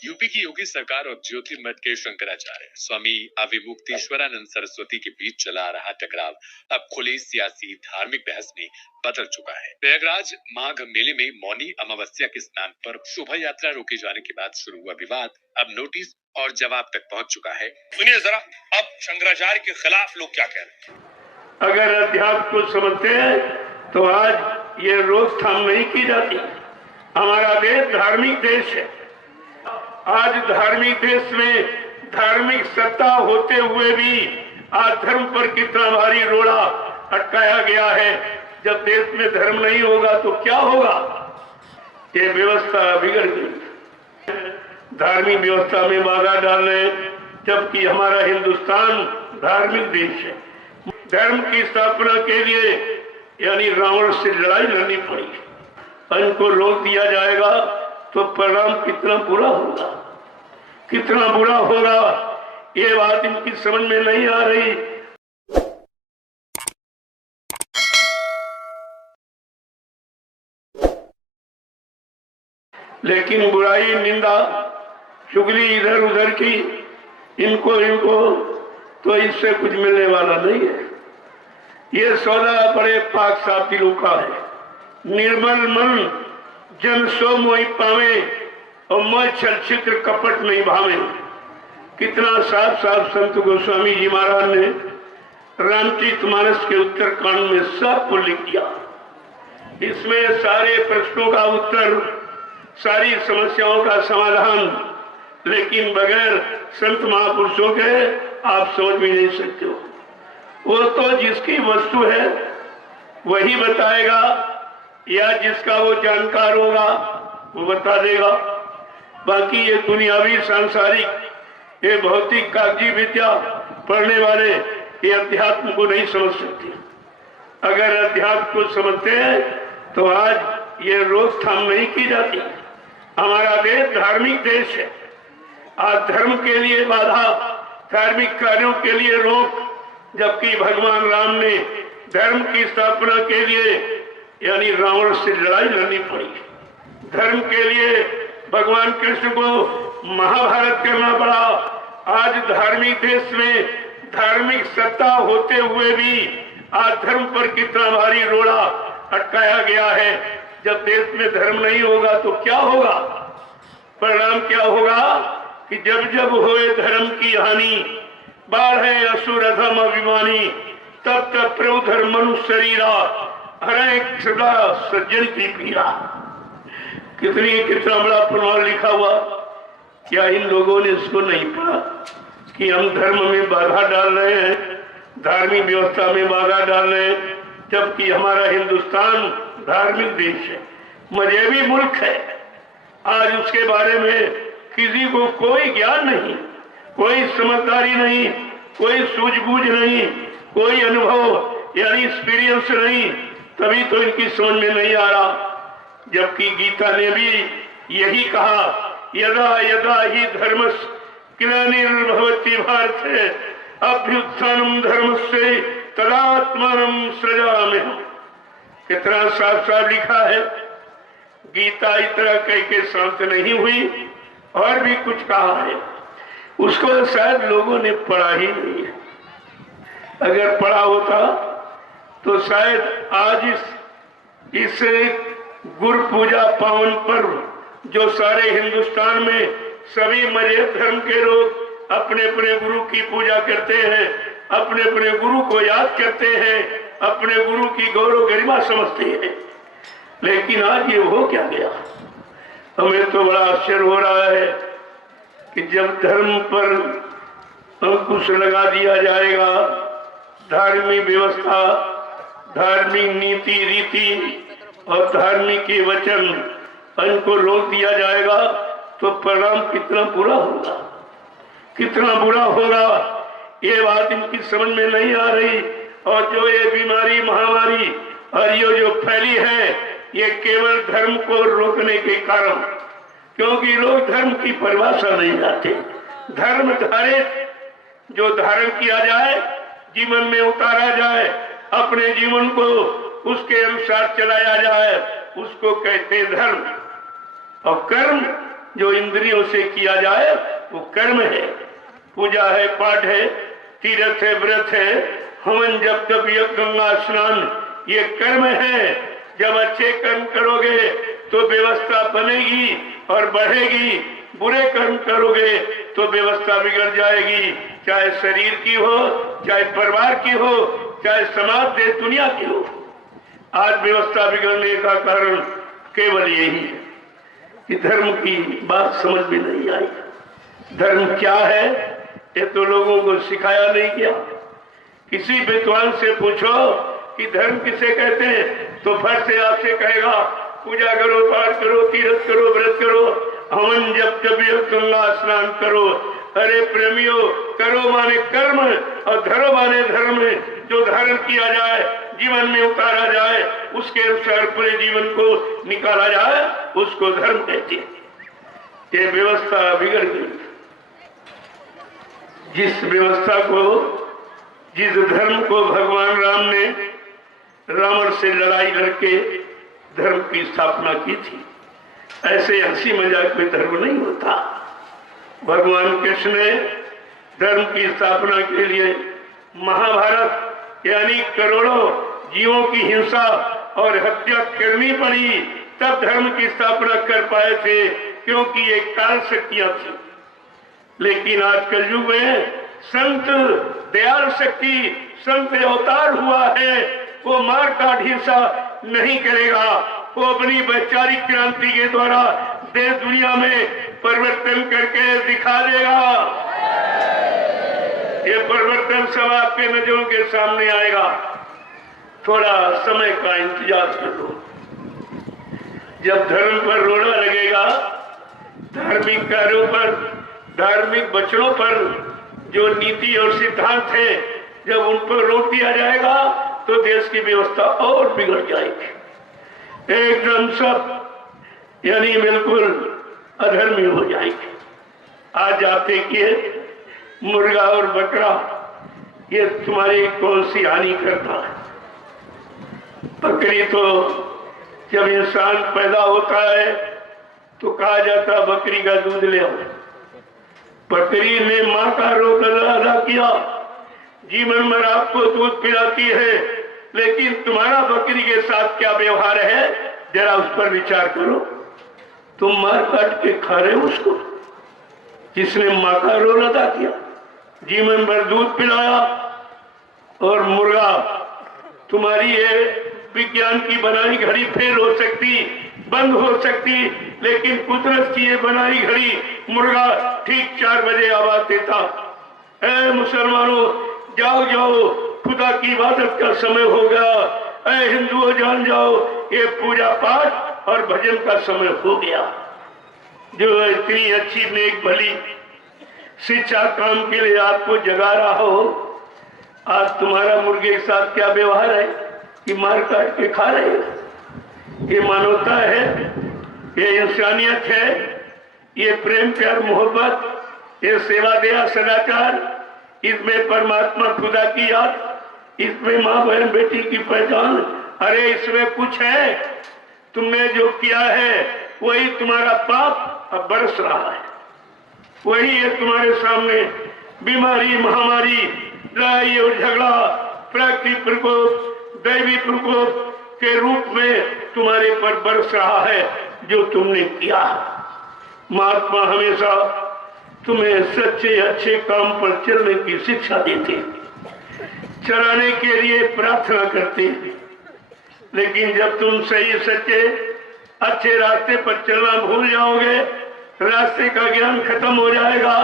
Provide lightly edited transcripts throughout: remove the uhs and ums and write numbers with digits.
UP की योगी सरकार और ज्योतिर्मठ के शंकराचार्य स्वामी अविमुक्तेश्वरानंद सरस्वती के बीच चला आ रहा टकराव अब खुले सियासी धार्मिक बहस में बदल चुका है। प्रयागराज माघ मेले में मौनी अमावस्या के स्नान पर शोभा यात्रा रोके जाने के बाद शुरू हुआ विवाद अब नोटिस और जवाब तक पहुंच चुका है। सुनिए जरा, अब शंकराचार्य के खिलाफ लोग क्या कह रहे हैं। अगर अध्यात्म को समझते हैं तो आज ये रोकथाम नहीं की जाती। हमारा देश धार्मिक देश है। आज धार्मिक देश में धार्मिक सत्ता होते हुए भी आज धर्म पर कितना भारी रोड़ा अटकाया गया है। जब देश में धर्म नहीं होगा तो क्या होगा? ये व्यवस्था बिगड़ गई। धार्मिक व्यवस्था में बाधा डाल रहे, जबकि हमारा हिंदुस्तान धार्मिक देश है। धर्म की स्थापना के लिए यानी रावण से लड़ाई लड़नी पड़ी। इनको रोक दिया जाएगा तो परिणाम कितना बुरा होगा, कितना बुरा होगा, ये बात इनकी समझ में नहीं आ रही। लेकिन बुराई, निंदा, चुगली इधर उधर की इनको तो इससे कुछ मिलने वाला नहीं है। ये सौदा बड़े पाक साफ दिलों का है। निर्मल मन जन सो मोहि पावे और मैं छलछित्र कपट नहीं भावे। कितना साफ साफ संत गोस्वामी जी महाराज ने रामचरितमानस के उत्तरकांड में सब को लिख दिया। इसमें सारे प्रश्नों का उत्तर, सारी समस्याओं का समाधान, लेकिन बगैर संत महापुरुषों के आप समझ भी नहीं सकते हो। वो तो जिसकी वस्तु है वही बताएगा, या जिसका वो जानकार होगा वो बता देगा। बाकी ये दुनियावी सांसारिक, ये भौतिक कागजी विद्या पढ़ने वाले ये अध्यात्म को नहीं समझ सकते। अगर अध्यात्म को समझते हैं तो आज ये रोकथाम नहीं की जाती। हमारा देश धार्मिक देश है। आज धर्म के लिए बाधा, धार्मिक कार्यों के लिए रोक, जबकि भगवान राम ने धर्म की स्थापना के लिए यानी रावण से लड़ाई लड़नी पड़ी। धर्म के लिए भगवान कृष्ण को महाभारत करना पड़ा। आज धार्मिक देश में धार्मिक सत्ता होते हुए भी आज धर्म पर कितना भारी रोड़ा अटकाया गया है। जब देश में धर्म नहीं होगा तो क्या होगा? परिणाम क्या होगा कि जब जब होए धर्म की हानि, बाढ़े असुर अधम अभिमानी, तब तब प्रभु धर्म मनुष्य शरीरा, हरे सदा सज्जन की पीड़ा। कितना बड़ा प्रमाण लिखा हुआ। क्या इन लोगों ने इसको नहीं पढ़ा कि हम धर्म में बाधा डाल रहे हैं, धार्मिक व्यवस्था में बाधा डाल रहे हैं, जबकि हमारा हिंदुस्तान धार्मिक देश है, मजहबी मुल्क है। आज उसके बारे में किसी को कोई ज्ञान नहीं, कोई समझदारी नहीं, कोई सूझबूझ नहीं, कोई अनुभव यानी एक्सपीरियंस नहीं। तभी तो इनकी समझ में नहीं आ रहा। जबकि गीता ने भी यही कहा, यदा यदा ही धर्मस् ग्लानिर्भवति भारते अभ्युत्थानम धर्मस्य तदात्मानं सृजाम्यहम्। कितना साफ साफ लिखा है। गीता इतना कह के शांत नहीं हुई, और भी कुछ कहा है। उसको शायद लोगों ने पढ़ा ही नहीं है। अगर पढ़ा होता तो शायद आज इस गुरु पूजा पावन पर्व जो सारे हिंदुस्तान में सभी मजहब धर्म के लोग अपने अपने गुरु की पूजा करते हैं, अपने अपने गुरु को याद करते हैं, अपने गुरु की गौरव गरिमा समझते हैं। लेकिन आज ये हो क्या गया? हमें तो बड़ा आश्चर्य हो रहा है कि जब धर्म पर अंकुश लगा दिया जाएगा, धार्मिक व्यवस्था, धार्मिक नीति रीति और धार्मिक के वचन इनको रोक दिया जाएगा तो परिणाम कितना बुरा होगा, कितना बुरा होगा, ये बात इनकी समझ में नहीं आ रही। और जो ये बीमारी, महामारी और ये जो फैली है, ये केवल धर्म को रोकने के कारण, क्योंकि लोग धर्म की परिभाषा नहीं जानते। धर्म धारित जो धारण किया जाए, जीवन में उतारा जाए, अपने जीवन को उसके अनुसार चलाया जाए, उसको कहते हैं धर्म। और कर्म जो इंद्रियों से किया जाए वो कर्म है। पूजा है, पाठ है, तीर्थ है, व्रत है, हवन, जप, तप, यज्ञ, गंगा स्नान, ये कर्म है। जब अच्छे कर्म करोगे तो व्यवस्था बनेगी और बढ़ेगी, बुरे कर्म करोगे तो व्यवस्था बिगड़ जाएगी, चाहे शरीर की हो, चाहे परिवार की हो, चाहे समाज देश दुनिया की हो। आज व्यवस्था बिगड़ने का कारण केवल यही है कि धर्म की बात समझ में नहीं आई। धर्म क्या है ये तो लोगों को सिखाया नहीं गया। किसी विद्वान से पूछो कि धर्म किसे कहते हैं तो फट से आपसे कहेगा पूजा करो, पाठ करो, तीर्थ करो, व्रत करो, हवन, जप, तप, यज्ञ, गंगा स्नान करो। अरे प्रेमियों, करो माने कर्म और धरो माने धर्म। जो धारण किया जाए, जीवन में उतारा जाए, उसके अनुसार पूरे जीवन को निकाला जाए, उसको धर्म कहते हैं। ये व्यवस्था बिगड़ गई। जिस व्यवस्था को, जिस धर्म को भगवान राम ने रावण से लड़ाई लड़के धर्म की स्थापना की थी, ऐसे हंसी मजाक में धर्म नहीं होता। भगवान कृष्ण ने धर्म की स्थापना के लिए महाभारत यानी करोड़ों जीवों की हिंसा और हत्या करनी पड़ी, तब धर्म की स्थापना कर पाए थे, क्योंकि ये काल शक्तियां थी। लेकिन आज कलयुग में संत दयाल शक्ति, संत अवतार हुआ है, वो मार काट हिंसा नहीं करेगा। वो अपनी वैचारिक क्रांति के द्वारा देश दुनिया में परिवर्तन करके दिखा देगा। ये परिवर्तन सब आपके नजरों के सामने आएगा। थोड़ा समय का इंतजार कर लो। जब धर्म पर रोड़ा लगेगा, धार्मिक कार्यों पर, धार्मिक वचनों पर जो नीति और सिद्धांत है, जब उन पर रोक दिया जाएगा तो देश की व्यवस्था और बिगड़ जाएगी। एकदम सब यानी बिल्कुल अधर्मी हो जाएगी। आज आप देखिए, मुर्गा और बकरा ये तुम्हारी कौन सी हानि करता है? बकरी तो जब इंसान पैदा होता है तो कहा जाता बकरी का दूध ले आओ। बकरी ने माँ का रोल अदा किया, जीवन भर आपको दूध पिलाती है, लेकिन तुम्हारा बकरी के साथ क्या व्यवहार है जरा उस पर विचार करो। तुम मार काट के खा रहे हो उसको, जिसने माँ का रोल अदा किया, जीवन भर दूध पिलाया। और मुर्गा, तुम्हारी ये विज्ञान की बनाई घड़ी फेल हो सकती, बंद हो सकती, लेकिन कुदरत की ये बनाई घड़ी मुर्गा ठीक 4 बजे आवाज देता, ऐ मुसलमानों जाओ जाओ, खुदा की इबादत का समय हो गया। ऐ हिंदुओं जान जाओ, ये पूजा पाठ और भजन का समय हो गया। जो इतनी अच्छी नेक भली शिक्षा काम के लिए आपको जगा रहा हो, आज तुम्हारा मुर्गे के साथ क्या व्यवहार है कि मार काट के खा रहे हो? ये मानवता है, ये इंसानियत है, ये प्रेम प्यार मोहब्बत, ये सेवा दया सदाचार, इसमें परमात्मा खुदा की याद, इसमें माँ बहन बेटी की पहचान। अरे इसमें कुछ है? तुमने जो किया है वही तुम्हारा पाप अब बरस रहा है। वही है तुम्हारे सामने बीमारी, महामारी, लड़ाई और झगड़ा, प्राकृतिक प्रकोप, दैवी प्रकोप के रूप में तुम्हारे पर बरस रहा है जो तुमने किया। महात्मा हमेशा तुम्हें सच्चे अच्छे काम पर चलने की शिक्षा देते, चलाने के लिए प्रार्थना करते, लेकिन जब तुम सही सच्चे अच्छे रास्ते पर चलना भूल जाओगे, रास्ते का ज्ञान खत्म हो जाएगा,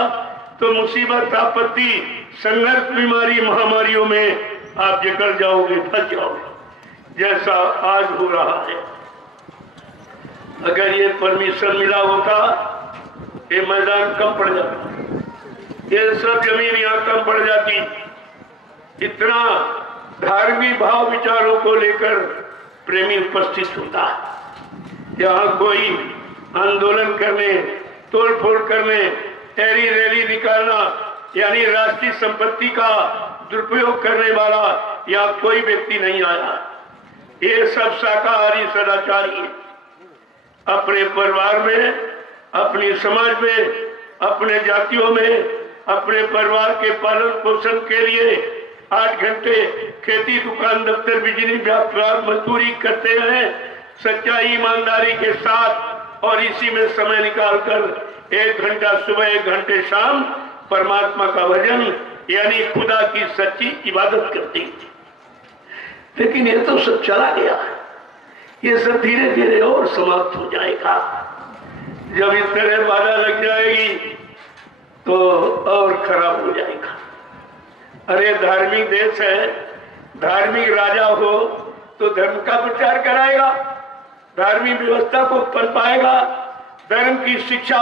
तो मुसीबत, आपत्ति, संघर्ष, बीमारी, महामारियों में आप जकड़ जाओगे, फंस जाओगे, जैसा आज हो रहा है। अगर ये परमिशन मिला होता, ये मैदान कम पड़ जाता, ये सब जमीन यहाँ कम पड़ जाती। इतना धार्मिक भाव विचारों को लेकर प्रेमी उपस्थित होता है। यहाँ कोई आंदोलन करने, तोड़फोड़ करने, रैली निकालना यानी राष्ट्रीय संपत्ति का दुरुपयोग करने वाला या कोई व्यक्ति नहीं आया। ये सब शाकाहारी सदाचारी अपने परिवार में, अपनी समाज में, अपने जातियों में, अपने परिवार के पालन पोषण के लिए 8 घंटे खेती, दुकान, दफ्तर, बिजली, व्यापार, मजदूरी करते हैं सच्चाई ईमानदारी के साथ, और इसी में समय निकालकर 1 घंटा सुबह 1 घंटे शाम परमात्मा का भजन यानी खुदा की सच्ची इबादत करते हैं। लेकिन ये तो सब चला गया, ये सब धीरे धीरे और समाप्त हो जाएगा। जब इस तरह बाधा लग जाएगी तो और खराब हो जाएगा। अरे धार्मिक देश है, धार्मिक राजा हो तो धर्म का प्रचार कराएगा, धार्मिक व्यवस्था को पनपाएगा, धर्म की शिक्षा,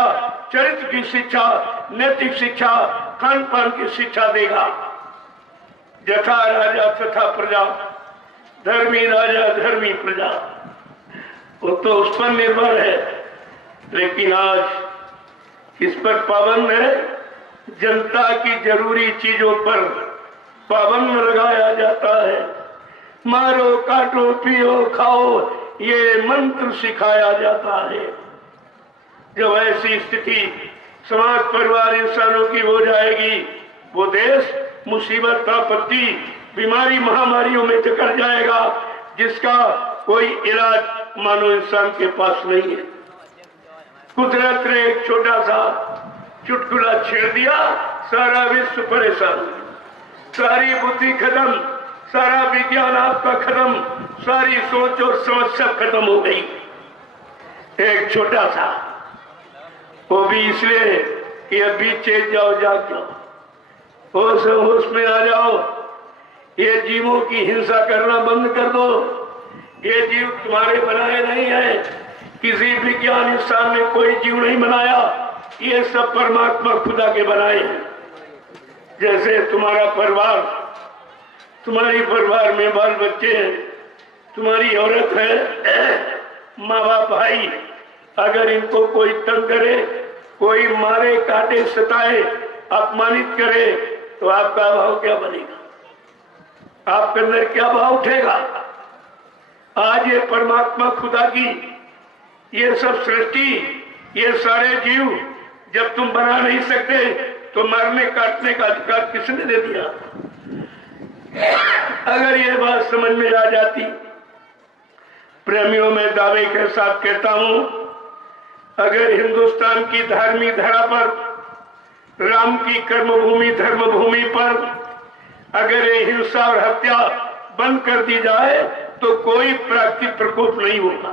चरित्र की शिक्षा, नैतिक शिक्षा, खान पान की शिक्षा देगा। जथा राजा तथा प्रजा, धर्मी राजा धर्मी प्रजा, वो तो उस पर निर्भर है। लेकिन आज किस पर पाबंद है? जनता की जरूरी चीजों पर पाबंद लगाया जाता है। मारो, काटो, पियो, खाओ, ये मंत्र सिखाया जाता है। जब ऐसी स्थिति समाज, परिवार, इंसानों की हो जाएगी, वो देश मुसीबत, आपत्ति, बीमारी, महामारियों में जकड़ जाएगा जिसका कोई इलाज मानो इंसान के पास नहीं है। कुदरत ने एक छोटा सा चुटकुला छेड़ दिया, सारा विश्व परेशान, सारी बुद्धि खत्म, सारा विज्ञान आपका खत्म, सारी सोच और समझ सब खत्म हो गई। एक छोटा सा, वो भी इसलिए कि अभी चेत जाओ, जाग जाओ, होश में आ जाओ, ये जीवों की हिंसा करना बंद कर दो। ये जीव तुम्हारे बनाए नहीं है, किसी विज्ञान इंसान ने कोई जीव नहीं बनाया, ये सब परमात्मा खुदा के बनाए हैं। जैसे तुम्हारा परिवार, तुम्हारी परिवार में बाल बच्चे हैं, तुम्हारी औरत है, माँ बाप, भाई, अगर इनको कोई तंग करे, कोई मारे, काटे, सताए, अपमानित करे तो आपका भाव क्या बनेगा? आपके अंदर क्या भाव उठेगा? आज ये परमात्मा खुदा की ये सब सृष्टि, ये सारे जीव जब तुम बना नहीं सकते तो मारने काटने का अधिकार किसने दे दिया? अगर ये बात समझ में आ जाती, प्रेमियों में दावे के साथ कहता हूं, अगर हिंदुस्तान की धार्मिक धरा पर, राम की कर्मभूमि धर्मभूमि पर अगर ये हिंसा और हत्या बंद कर दी जाए तो कोई प्राकृतिक प्रकोप नहीं होगा,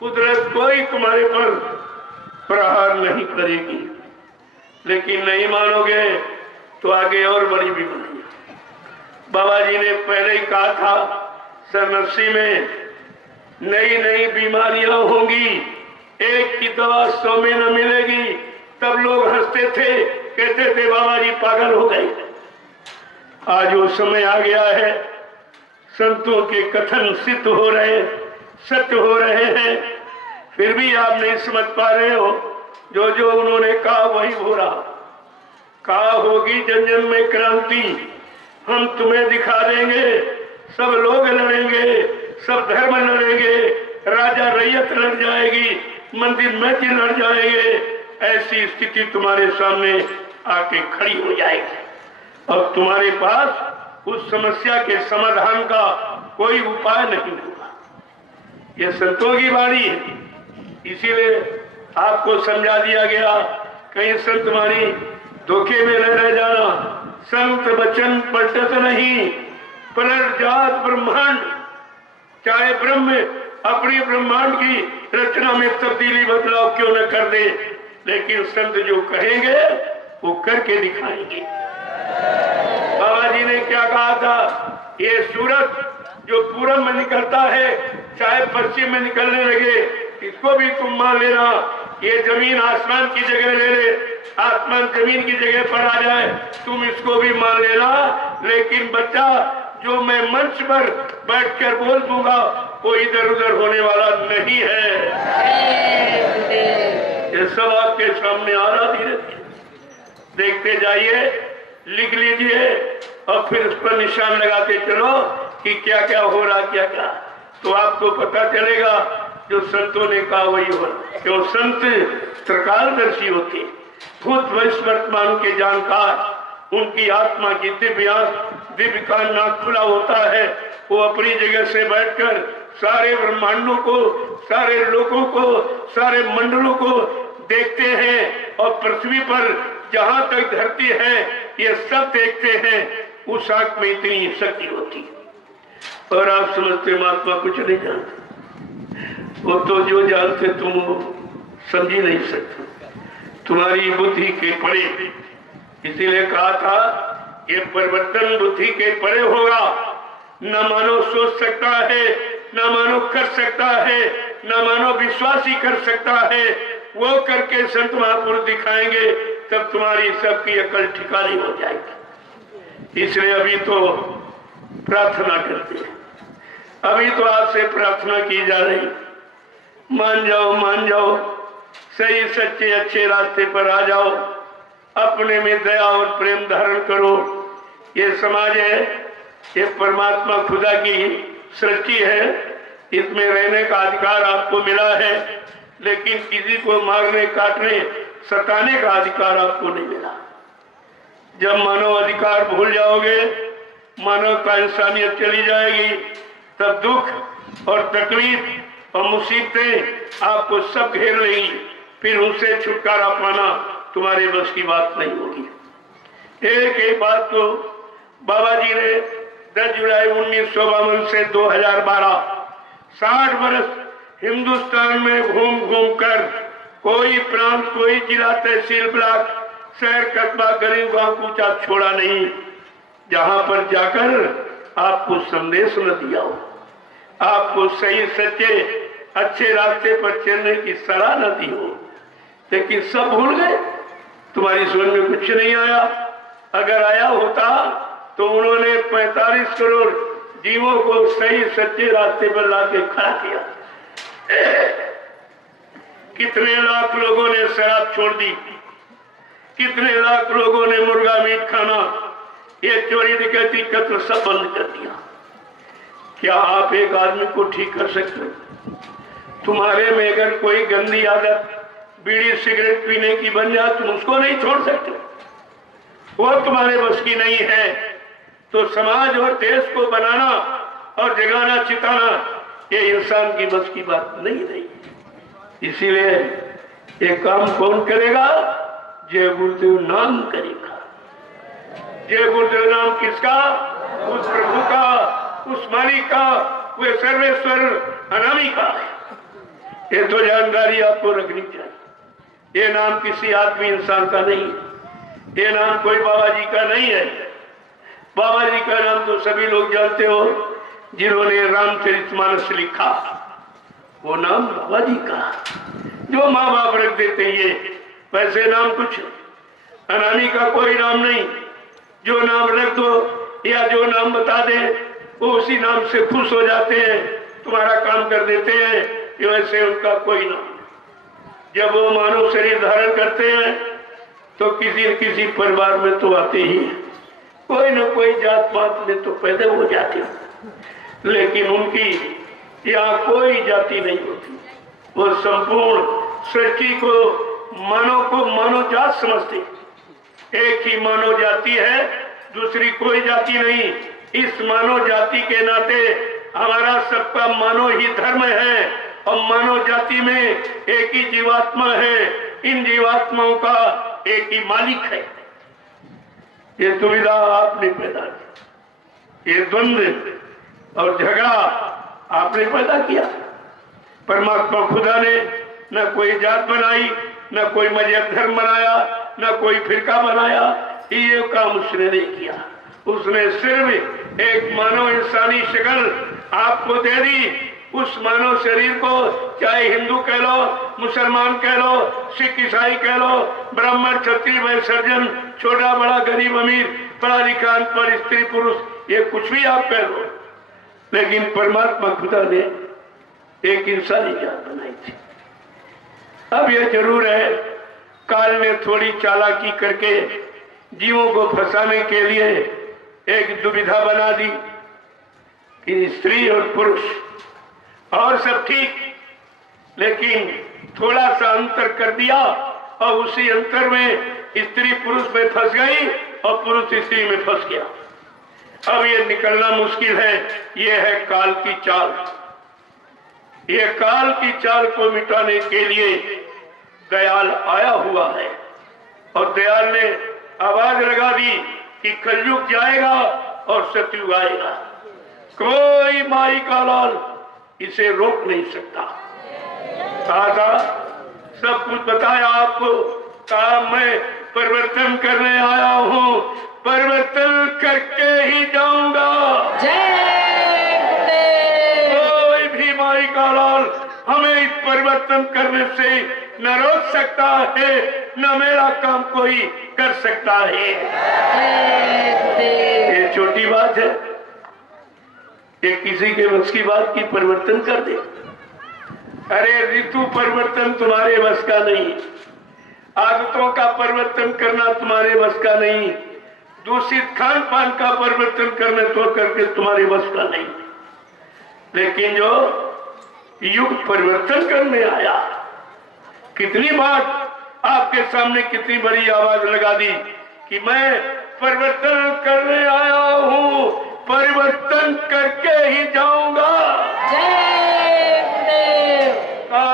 कुदरत कोई तुम्हारे पर प्रहार नहीं करेगी। लेकिन नहीं मानोगे तो आगे और बड़ी बीमारी। बाबा जी ने पहले ही कहा था, सन 80 में नई नई बीमारियां होंगी, एक की दवा 100 में न मिलेगी। तब लोग हंसते थे, कहते थे बाबा जी पागल हो गए। आज वो समय आ गया है, संतों के कथन सिद्ध हो रहे, सत्य हो रहे हैं, फिर भी आप नहीं समझ पा रहे हो। जो जो उन्होंने कहा वही हो रहा। कहा होगी जन जन में क्रांति, हम तुम्हें दिखा देंगे, सब लोग लड़ेंगे, सब धर्म लड़ेंगे, राजा रैयत लड़ जाएगी, मंदिर मस्जिद लड़ जाएंगे। ऐसी स्थिति तुम्हारे सामने आके खड़ी हो जाएगी। अब तुम्हारे पास उस समस्या के समाधान का कोई उपाय नहीं होगा। यह संतों की वाणी है, इसीलिए आपको समझा दिया गया, कहीं संत वाणी धोखे में न रह जाना। संत वचन पलटत नहीं, पलट जात ब्रह्मांड। चाहे ब्रह्म अपनी ब्रह्मांड की रचना में तब्दीली बदलाव क्यों न कर दे, लेकिन संत जो कहेंगे वो करके दिखाएंगे। बाबा जी ने क्या कहा था, ये सूरज जो पूरब में निकलता है चाहे पश्चिम में निकलने लगे, इसको भी तुम मान लेना। ये जमीन आसमान की जगह ले ले, आसमान जमीन की जगह पर आ जाए, तुम इसको भी मान लेना। लेकिन बच्चा, जो मैं मंच पर बैठकर बोल दूंगा वो इधर उधर होने वाला नहीं है। ये सब आपके सामने आ रहा, धीरे धीरे देखते जाइए, लिख लीजिए और फिर उस पर निशान लगाते चलो कि क्या क्या हो रहा, क्या क्या, तो आपको पता चलेगा जो संतों ने कहा वही हो। क्यों? संत त्रिकालदर्शी होते, भूत भविष्य वर्तमान के जानकार, उनकी आत्मा की दिव्य कान नाक खुला होता है। वो अपनी जगह से बैठकर सारे ब्रह्मांडों को, सारे लोगों को, सारे मंडलों को देखते हैं और पृथ्वी पर जहां तक धरती है ये सब देखते हैं। उस आंख में इतनी शक्ति होती है। और आप समझते महात्मा कुछ नहीं जानते, वो तो जो जानते तुम समझ ही नहीं सकते, तुम्हारी बुद्धि के परे। इसीलिए कहा था ये परिवर्तन बुद्धि के परे होगा। न मानो सोच सकता है, न मानो कर सकता है, न मानो विश्वास ही कर सकता है। वो करके संत महापुरुष दिखाएंगे, तब तुम्हारी सबकी अकल ठिकानी हो जाएगी। इसलिए अभी तो प्रार्थना करते हैं, अभी तो आपसे प्रार्थना की जा रही, मान जाओ, सही सच्चे अच्छे रास्ते पर आ जाओ, अपने में दया और प्रेम धारण करो। ये समाज है, ये परमात्मा खुदा की सृष्टि है, इसमें रहने का अधिकार आपको मिला है, लेकिन किसी को मारने, काटने, सताने का अधिकार आपको नहीं मिला। जब मानव अधिकार भूल जाओगे, मानवता इंसानियत चली जाएगी, तब दुख और तकलीफ और मुसीबतें आपको सब घेर लेंगी। फिर उनसे छुटकारा पाना तुम्हारे बस की बात नहीं होगी। एक बात तो बाबा जी ने 10 जुलाई 1952 से 2012 60 वर्ष हिंदुस्तान में घूम कर कोई प्रांत, कोई जिला, तहसील, ब्लॉक, शहर, कस्बा, गरीब, गांव कूचा छोड़ा नहीं, जहां पर जाकर आपको संदेश न दिया हो, आपको सही सच्चे अच्छे रास्ते पर चलने की सलाह न दी हो। लेकिन सब भूल गए, तुम्हारी समझ में कुछ नहीं आया। अगर आया होता तो उन्होंने 45 करोड़ जीवों को सही सच्चे रास्ते पर लाके खड़ा किया। कितने लाख लोगों ने शराब छोड़ दी, कितने लाख लोगों ने मुर्गा मीट खाना, ये चोरी डकैती कत्ल सब बंद कर दिया। क्या आप एक आदमी को ठीक कर सकते? तुम्हारे में अगर कोई गंदी आदत बीड़ी सिगरेट पीने की बन जाए, तुम उसको नहीं छोड़ सकते, वो तुम्हारे बस की नहीं है। तो समाज और देश को बनाना और जगाना, चिताना, ये इंसान की बस की बात नहीं रही। इसीलिए ये काम कौन करेगा? जय गुरुदेव नाम करेगा। जय गुरुदेव नाम किसका? उस प्रभु का, उस मालिक का, वे सर्वेश्वर अनामी का। ये तो जानकारी आपको रखनी चाहिए। ये नाम किसी आदमी इंसान का नहीं, ये नाम कोई बाबा जी का नहीं है। बाबा जी का नाम तो सभी लोग जानते हो, जिन्होंने रामचरितमानस लिखा, वो नाम बाबा जी का, जो माँ बाप रख देते ये। वैसे नाम कुछ अनामी का कोई नाम नहीं, जो नाम रख दो या जो नाम बता दे वो उसी नाम से खुश हो जाते हैं, तुम्हारा काम कर देते हैं। ये वैसे उनका कोई नाम। जब वो मानव शरीर धारण करते हैं तो किसी न किसी परिवार में तो आते ही हैं, कोई न कोई जात पात में तो पैदा हो जाते हैं, लेकिन उनकी यहाँ कोई जाति नहीं होती। वो संपूर्ण सृष्टि को मानव जात समझते। एक ही मानव जाति है, दूसरी कोई जाति नहीं। इस मानव जाति के नाते हमारा सबका मानव ही धर्म है और मानव जाति में एक ही जीवात्मा है। इन जीवात्माओं का एक ही मालिक है। ये दुविधा आपने पैदा की, ये द्वंद्व और झगड़ा आपने पैदा किया। परमात्मा खुदा ने न कोई जात बनाई, न कोई मजहब धर्म बनाया, न कोई फिरका बनाया। ये काम उसने नहीं किया। उसने सिर्फ एक मानव इंसानी शक्ल आपको दे दी। उस मानव शरीर को चाहे हिंदू कह लो, मुसलमान कह लो, सिख ईसाई कह लो, ब्राह्मण क्षत्रिय वैश्य सर्जन, छोटा बड़ा गरीब अमीर, पढ़ा लिखा अनपढ़, स्त्री पुरुष, ये कुछ भी आप कह लो, लेकिन परमात्मा खुदा ने एक इंसानी जात बनाई थी। अब यह जरूर है, काल ने थोड़ी चालाकी करके जीवों को फंसाने के लिए एक दुविधा बना दी कि स्त्री और पुरुष और सब ठीक, लेकिन थोड़ा सा अंतर कर दिया और उसी अंतर में स्त्री पुरुष में फंस गई और पुरुष स्त्री में फंस गया। अब ये निकलना मुश्किल है। ये है काल की चाल। ये काल की चाल को मिटाने के लिए दयाल आया हुआ है और दयाल ने आवाज लगा दी कि कलयुग जाएगा और सतयुग आएगा। कोई माई का लाल इसे रोक नहीं सकता। कहा था, सब कुछ बताया आपको। कहा मैं परिवर्तन करने आया हूँ, परिवर्तन करके ही जाऊंगा। कोई भी माई का लाल हमें इस परिवर्तन करने से न रोक सकता है, न मेरा काम कोई कर सकता है। ये छोटी बात है, ये किसी के बस की बात की परिवर्तन कर दे। अरे ऋतु परिवर्तन तुम्हारे बस का नहीं, आदतों का परिवर्तन करना तुम्हारे बस का नहीं, दूषित खान पान का परिवर्तन करने तो करके तुम्हारे बस का नहीं। लेकिन जो युग परिवर्तन करने आया, कितनी बात आपके सामने कितनी बड़ी आवाज लगा दी कि मैं परिवर्तन करने आया हूँ, परिवर्तन करके ही जाऊंगा।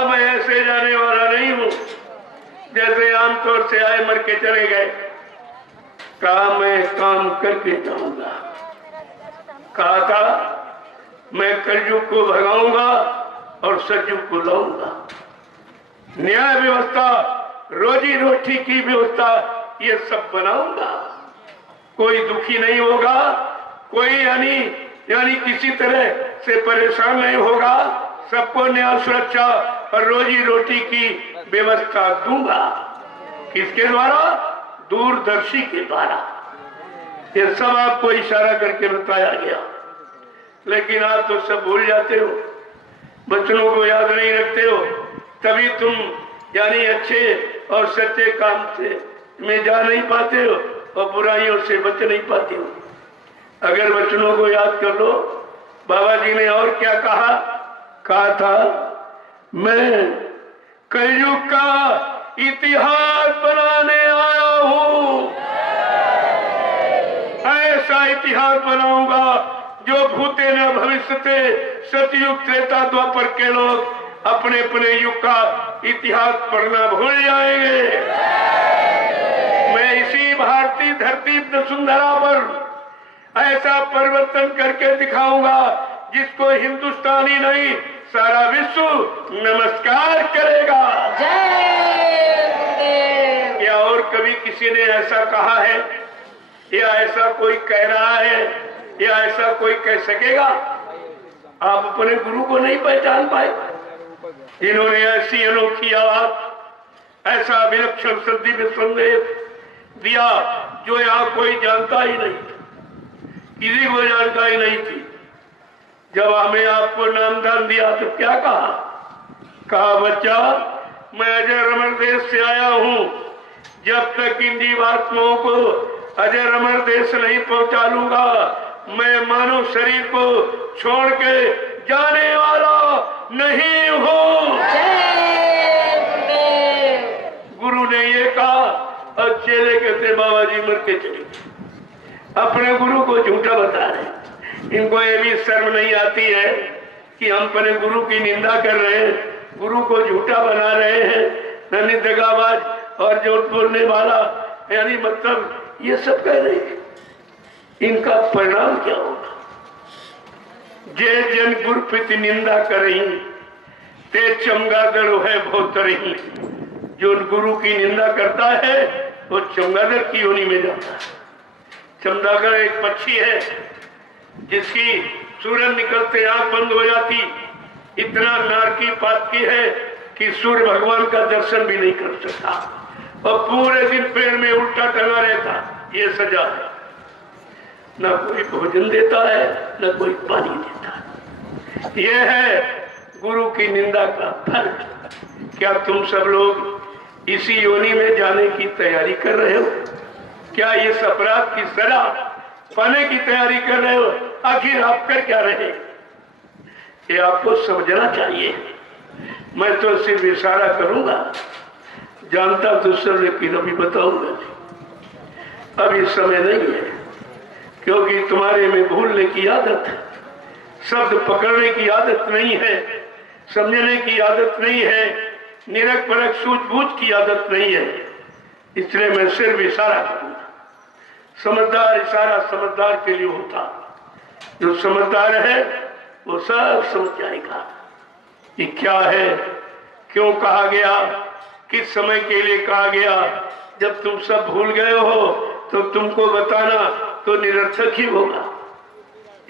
मैं ऐसे जाने वाला नहीं हूँ जैसे आमतौर से आए मर के चले गए। कहा मैं काम करके जाऊंगा। कहा था मैं कलयुग को भगाऊंगा और सतयुग को लाऊंगा। न्याय व्यवस्था, रोजी रोटी की व्यवस्था, ये सब बनाऊंगा। कोई दुखी नहीं होगा, कोई यानी किसी तरह से परेशान नहीं होगा। सबको न्याय, सुरक्षा और रोजी रोटी की व्यवस्था दूंगा। किसके द्वारा? दूरदर्शी के द्वारा। ये सब आपको इशारा करके बताया गया, लेकिन आप तो सब भूल जाते हो, बच्चों को याद नहीं रखते हो। तभी तुम अच्छे और सच्चे काम से में जा नहीं पाते हो और बुराइयों से बच नहीं पाते हो। अगर बच्चों को याद कर लो, बाबा जी ने और क्या कहा था, मैं कलयुग का इतिहास बनाने आया हूँ। ऐसा इतिहास बनाऊंगा जो भूते न भविष्यते, सतयुग त्रेता द्वापर के लोग अपने अपने युग का इतिहास पढ़ना भूल जाएंगे। मैं इसी भारतीय धरती वसुंधरा पर ऐसा परिवर्तन करके दिखाऊंगा जिसको हिंदुस्तानी नहीं सारा विश्व नमस्कार करेगा। या और कभी किसी ने ऐसा कहा है, या ऐसा कोई कह रहा है, या ऐसा कोई कह सकेगा? आप अपने गुरु को नहीं पहचान पाए। इन्होंने ऐसी अनोखी आवाज, ऐसा विलक्षण सदी में संदेश दिया जो यहाँ कोई जानता ही नहीं, किसी को जानकारी नहीं थी। जब हमें आपको नामदान दिया तो क्या कहा, बच्चा मैं अजय अमर देश से आया हूँ। जब तक इन जीवात्माओं को अजय अमर देश नहीं पहुंचा लूंगा, मैं मानव शरीर को छोड़ के जाने वाला नहीं हूँ। गुरु ने ये कहा और चेले कहते बाबा जी मर के चले, अपने गुरु को झूठा बता रहे। इनको ये भी शर्म नहीं आती है कि हम अपने गुरु की निंदा कर रहे हैं, गुरु को झूठा बना रहे हैं, दगाबाज और झूठ बोलने वाला, मतलब ये सब कह रहे हैं। इनका परिणाम क्या होगा? जे जन गुरु प्रति निंदा करही, ते चमगादड़ है बहुत तरही। जो गुरु की निंदा करता है वो चमगादड़ की योनि में जाता है। चमगादड़ एक पक्षी है जिसकी सूरज निकलते आंख बंद हो जाती, इतना नारकी पात की है कि सूर्य भगवान का दर्शन भी नहीं कर सकता और पूरे दिन पेड़ में उल्टा टंगा रहता। ये सजा है। न कोई भोजन देता है, न कोई पानी देता है। ये है गुरु की निंदा का फल। क्या तुम सब लोग इसी योनि में जाने की तैयारी कर रहे हो? क्या इस अपराध की सजा पाने की तैयारी कर रहे हो? आखिर आप कर क्या रहे? ये आपको समझना चाहिए। मैं तो सिर्फ इशारा करूंगा, जानता तो सब, लेकिन अभी बताऊंगा नहीं। अभी समय नहीं है, क्योंकि तुम्हारे में भूलने की आदत है, शब्द पकड़ने की आदत नहीं है, समझने की आदत नहीं है, निरख परख सूझबूझ की आदत नहीं है। इसलिए मैं सिर्फ इशारा करूंगा। समझदार इशारा समझदार के लिए होता, जो समझदार है वो सब समझ जाएगा कि क्या है, क्यों कहा गया, किस समय के लिए कहा गया। जब तुम सब भूल गए हो तो तुमको बताना तो निरर्थक ही होगा।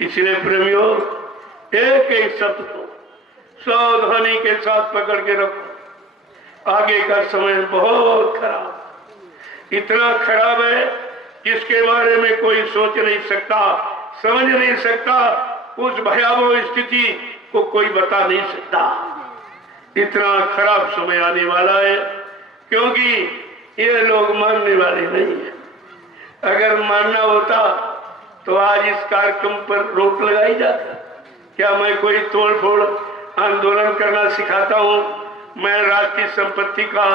इसलिए प्रेमियों, एक एक शब्द को सावधानी के साथ पकड़ के रखो। आगे का समय बहुत खराब, इतना खराब है जिसके बारे में कोई सोच नहीं सकता, समझ नहीं सकता, उस भयावह स्थिति को कोई बता नहीं सकता। इतना खराब समय आने वाला है, क्योंकि ये लोग मानने वाले नहीं है। अगर मानना होता तो आज इस कार्यक्रम पर रोक लगाई जाती। क्या मैं कोई तोड़ फोड़ आंदोलन करना सिखाता हूँ? मैं राष्ट्रीय संपत्ति का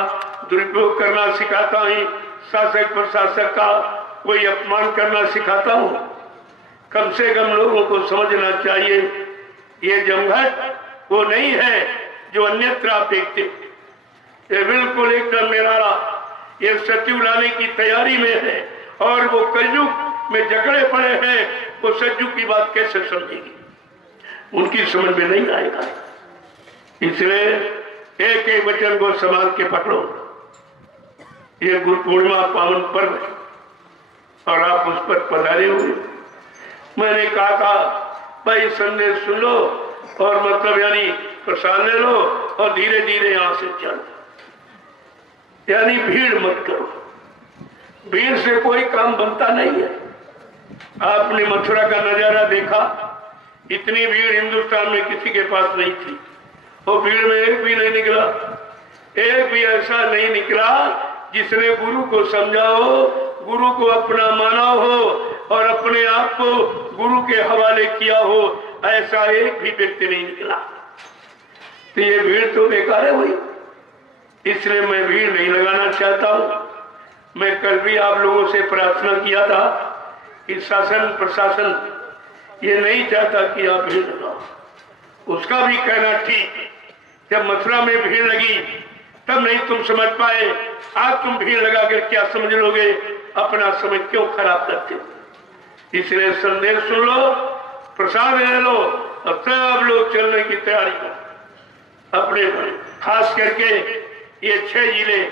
दुरुपयोग करना सिखाता हूँ? शासक प्रशासक का कोई अपमान करना सिखाता हूँ? कम से कम लोगों को समझना चाहिए, ये जमघट वो नहीं है जो अन्यत्र आप देखते। ये बिल्कुल एकदम निराला, ये सचिव लाने की तैयारी में है, और वो कलयुग में जकड़े पड़े हैं। वो सज्जू की बात कैसे समझेगी? उनकी समझ में नहीं आएगा। इसलिए एक एक वचन को संभाल के पकड़ो। ये गुरु पूर्णिमा पावन पर्व है और आप उस पर पधारे हुए। मैंने कहा था भाई संदेश सुन लो और मतलब यानी प्रसाद ले लो और धीरे धीरे यहां से चलो, यानी भीड़ मत करो। भीड़ से कोई काम बनता नहीं है। आपने मथुरा का नजारा देखा, इतनी भीड़ हिंदुस्तान में किसी के पास नहीं थी। और भीड़ में एक भी नहीं निकला, एक भी ऐसा नहीं निकला जिसने गुरु को समझा हो, गुरु को अपना माना हो और अपने आप को गुरु के हवाले किया हो। ऐसा एक भी व्यक्ति नहीं निकला। तो ये भीड़ तो बेकार है हुई, इसलिए मैं भीड़ नहीं लगाना चाहता हूं। मैं कल भी आप लोगों से प्रार्थना किया था कि शासन प्रशासन ये नहीं चाहता कि आप भीड़ लगाओ। उसका भी कहना ठीक। जब मथुरा में भीड़ लगी तब नहीं तुम समझ पाए, आज तुम भीड़ लगाकर क्या समझ लोगे? अपना समय क्यों खराब करते हो? इसलिए संदेश सुन लो, प्रसाद ले लो और सब लोग चलने की तैयारी करो। अपने खास करके ये 6 जिले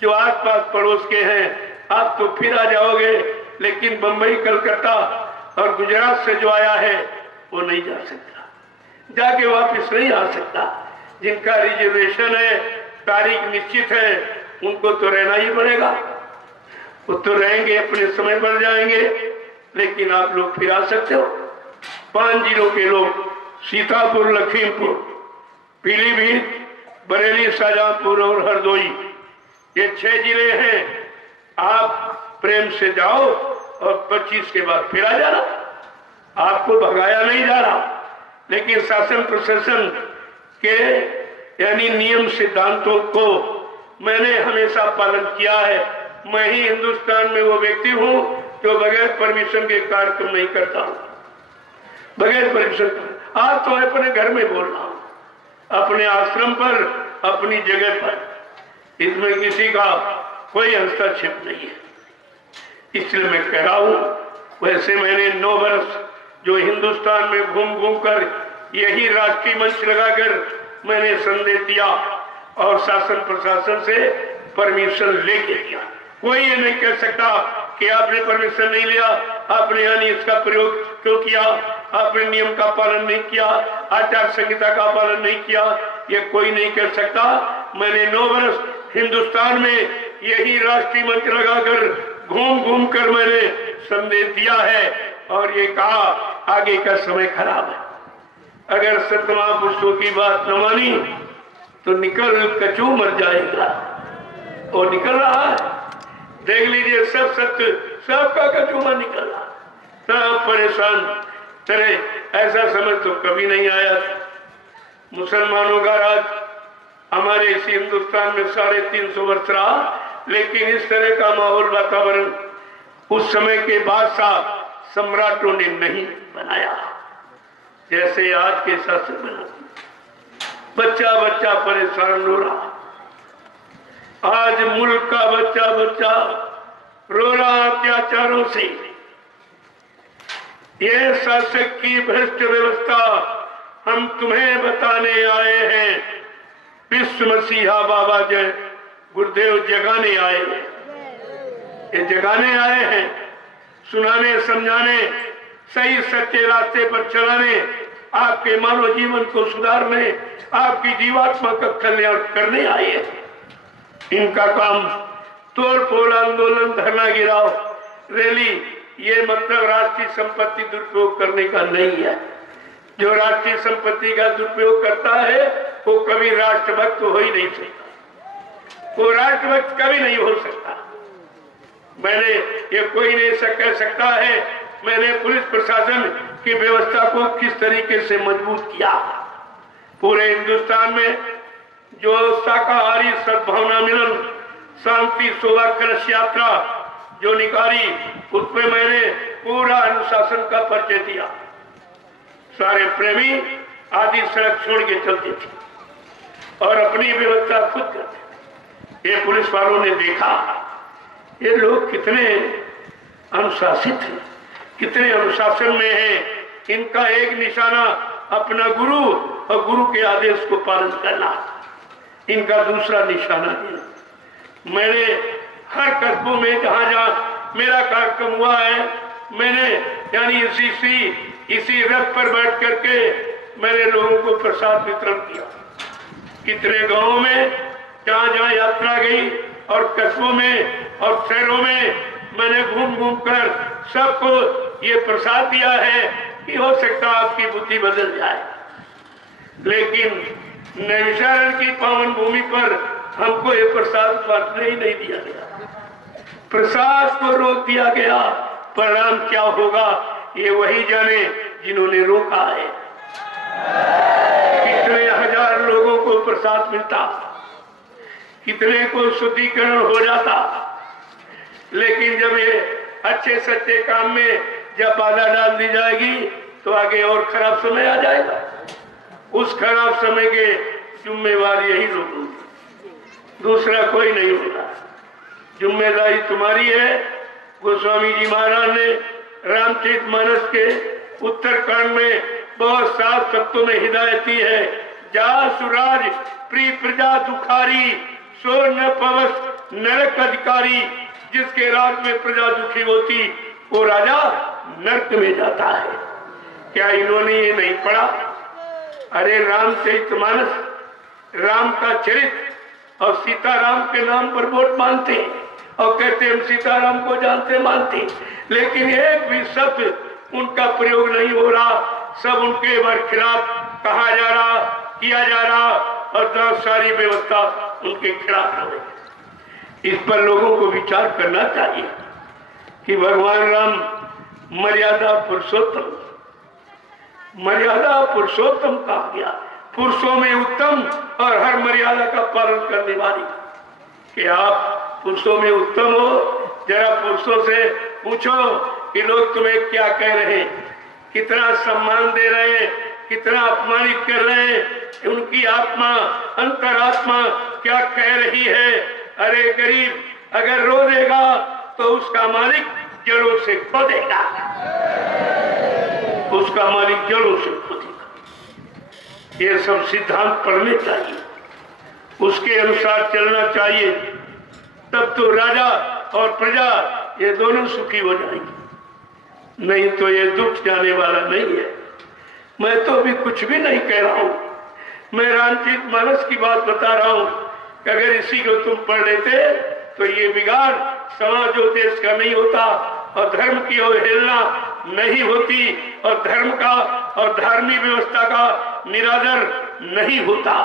जो आसपास पड़ोस के हैं, आप तो फिर आ जाओगे, लेकिन बंबई, कलकत्ता और गुजरात से जो आया है वो नहीं जा सकता, जाके वापस नहीं आ सकता। जिनका रिजर्वेशन है, तारीख निश्चित है, उनको तो रहना ही पड़ेगा। वो तो रहेंगे, अपने समय पर जाएंगे, लेकिन आप लोग फिर आ सकते हो। 5 जिलों के लोग, सीतापुर, लखीमपुर, पीलीभीत, बरेली, शाहजहांपुर और हरदोई, ये 6 जिले हैं। आप प्रेम से जाओ और 25 के बाद फिर आ जाना। आपको भगाया नहीं जा रहा, लेकिन शासन प्रशासन के यानी नियम सिद्धांतों को मैंने हमेशा पालन किया है। मैं ही हिंदुस्तान में वो व्यक्ति हूँ जो बगैर परमिशन के कार्यक्रम नहीं करता हूँ, बगैर परमिशन। आज तो अपने घर में बोल रहा हूँ, अपने आश्रम पर, अपनी जगह पर। इसमें किसी का कोई हस्तक्षेप नहीं है। इसलिए मैं कह रहा हूँ, वैसे मैंने 9 वर्ष जो हिंदुस्तान में घूम घूम कर यही राष्ट्रीय मंच लगाकर मैंने संदेश दिया और शासन प्रशासन से परमिशन लेके दिया। कोई ये नहीं कह सकता कि आपने परमिशन नहीं लिया, आपने यानी इसका प्रयोग क्यों किया, आपने नियम का पालन नहीं किया, आचार संहिता का पालन नहीं किया। ये कोई नहीं कर सकता। मैंने 9 वर्ष हिंदुस्तान में यही राष्ट्रीय मंच लगाकर घूम घूम कर मैंने संदेश दिया है और ये कहा आगे का समय खराब है। अगर सत्य महापुरुषों की बात न मानी तो निकल कचू मर जाएगा। और निकल रहा है, देख लीजिए, सब सत्य, सबका कचूमा निकल रहा, सब परेशान। चले, ऐसा समय तो कभी नहीं आया। मुसलमानों का राज हमारे इस हिंदुस्तान में 350 वर्ष रहा, लेकिन इस तरह का माहौल वातावरण उस समय के बादशाह सम्राटों ने नहीं बनाया जैसे आज के शासक बना। बच्चा बच्चा परेशान हो रहा, आज मुल्क का बच्चा बच्चा रो रहा अत्याचारों से। ये शासक की भ्रष्ट व्यवस्था हम तुम्हें बताने आए हैं। विश्व मसीहा बाबा जय गुरुदेव जगाने आए हैं, ये जगाने आए हैं, सुनाने समझाने, सही सच्चे रास्ते पर चलाने, आपके मानव जीवन को सुधारने, आपकी जीवात्मा का कल्याण करने आए हैं। इनका काम तोड़ फोड़ आंदोलन, धरना गिराओ, रैली, ये मतलब राष्ट्रीय संपत्ति दुरुपयोग करने का नहीं है। जो राष्ट्रीय संपत्ति का दुरुपयोग करता है वो कभी राष्ट्रभक्त हो ही नहीं सकता, वो राष्ट्रभक्त कभी नहीं हो सकता। मैंने ये कोई नहीं कह सकता है मैंने पुलिस प्रशासन की व्यवस्था को किस तरीके से मजबूत किया। पूरे हिंदुस्तान में जो शाकाहारी सद्भावना मिलन शांति शोभा कलश यात्रा जो निकाली, उसमें मैंने पूरा अनुशासन का परिचय दिया। सारे प्रेमी आदि सड़क छोड़ के चलते थे और अपनी व्यवस्था खुद करते। ये पुलिस वालों ने देखा ये लोग कितने अनुशासित हैं, कितने अनुशासन में हैं। इनका एक निशाना अपना गुरु और गुरु के आदेश को पालन करना, इनका दूसरा निशाना है। मैंने हर कस्बों में जहां जहां मेरा कार्यक्रम हुआ है, मैंने यानी इसी रथ पर बैठ करके मैंने लोगों को प्रसाद वितरण किया। कितने गांवों में जहां जहां यात्रा गई और कस्बों में और शहरों में मैंने घूम घूम कर सबको ये प्रसाद दिया है कि हो सकता आपकी बुद्धि बदल जाए। लेकिन नैमिषारण्य की पावन भूमि पर हमको ये प्रसाद बांटने ही नहीं दिया गया, प्रसाद को रोक दिया गया। परिणाम क्या होगा ये वही जाने जिन्होंने रोका है। कितने हजार लोगों को प्रसाद मिलता, कितने को शुद्धिकरण हो जाता, लेकिन जब ये अच्छे सच्चे काम में जब बाधा डाल दी जाएगी तो आगे और खराब समय आ जाएगा। उस खराब समय के जिम्मेवार यही लोग होंगे, दूसरा कोई नहीं होगा। जिम्मेदारी तुम्हारी है। गोस्वामी जी महाराज ने रामचरितमानस के उत्तरकांड में बहुत साफ शब्दों में हिदायत दी है। जा सुराज प्रिय प्रजा दुखारी, सो न पवस नरक अधिकारी। जिसके राज में प्रजा दुखी होती वो राजा नरक में जाता है। क्या इन्होंने ये नहीं पढ़ा? अरे रामचरितमानस, राम का चरित्र और सीताराम के नाम पर वोट मांगते और कहते हम सीताराम को जानते मानते, लेकिन एक भी शब्द उनका प्रयोग नहीं हो रहा। सब उनके खिलाफ कहा जा रहा, किया जा रहा और सारी व्यवस्था उनके खिलाफ हो रही। इस पर लोगों को विचार करना चाहिए कि भगवान राम मर्यादा पुरुषोत्तम, मर्यादा पुरुषोत्तम कहा गया, पुरुषों में उत्तम और हर मर्यादा का पालन करने वाली। कि आप पुरुषों में उत्तम हो, जरा पुरुषों से पूछो कि लोग तुम्हें क्या कह रहे हैं, कितना सम्मान दे रहे हैं, कितना अपमानित कर रहे हैं, उनकी आत्मा अंतरात्मा क्या कह रही है। अरे गरीब अगर रो देगा तो उसका मालिक जड़ों से खोदेगा, उसका मालिक जड़ों से खोदेगा। ये सब सिद्धांत पढ़ने चाहिए, उसके अनुसार चलना चाहिए, तब तो राजा और प्रजा ये दोनों सुखी हो जाएंगे। नहीं तो ये दुख जाने वाला नहीं है। मैं तो अभी कुछ भी नहीं कह रहा हूं, मैं रामचरितमानस की बात बता रहा हूं कि अगर इसी को तुम पढ़ लेते तो ये बिगाड़ समाज और देश का नहीं होता और धर्म की अवहेलना नहीं होती और धर्म का और धार्मिक व्यवस्था का निरादर नहीं होता।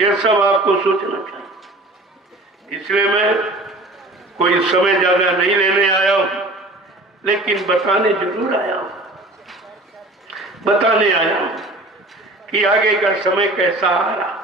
यह सब आपको सोचना चाहिए। इसलिए मैं कोई समय ज्यादा नहीं लेने आया हूं, लेकिन बताने जरूर आया हूं, बताने आया हूं कि आगे का समय कैसा आ रहा।